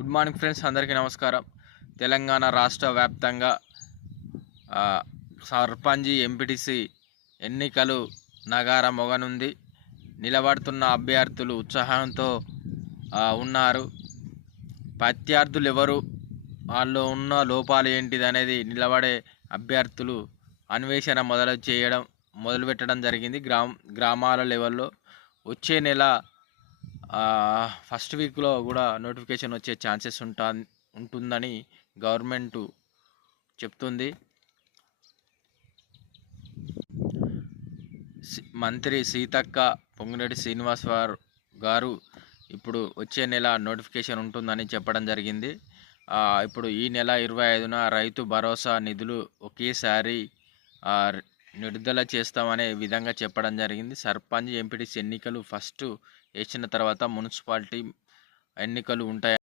Good morning friends, అందరికీ నమస్కారం. తెలంగాణ రాష్ట్ర వ్యాప్తంగా సర్పంచ్ ఎంపీటీసీ ఎన్నికలు నగార మొగనుంది. నిలబడుతున్న అభ్యర్థులు ఉత్సాహంతో ఉన్నారు. ప్రత్యర్థులు ఎవరు, వాళ్ళు ఉన్న లోపాలు ఏంటిది అనేది నిలబడే అభ్యర్థులు అన్వేషణ మొదలుపెట్టడం జరిగింది. గ్రామాల లెవెల్లో వచ్చే నెల ఫస్ట్ వీక్లో కూడా నోటిఫికేషన్ వచ్చే ఛాన్సెస్ ఉంటుందని గవర్నమెంట్ చెప్తుంది. మంత్రి సీతక్క పొంగులేటి శ్రీనివాస్ గారు ఇప్పుడు వచ్చే నెల నోటిఫికేషన్ ఉంటుందని చెప్పడం జరిగింది. ఇప్పుడు ఈ నెల 25న రైతు భరోసా నిధులు ఒకేసారి విడుదల చేస్తామనే విధంగా చెప్పడం జరిగింది. సర్పంచ్ ఎంపీటీసీ ఎన్నికలు ఫస్ట్ వేసిన తర్వాత మున్సిపాలిటీ ఎన్నికలు ఉంటాయి.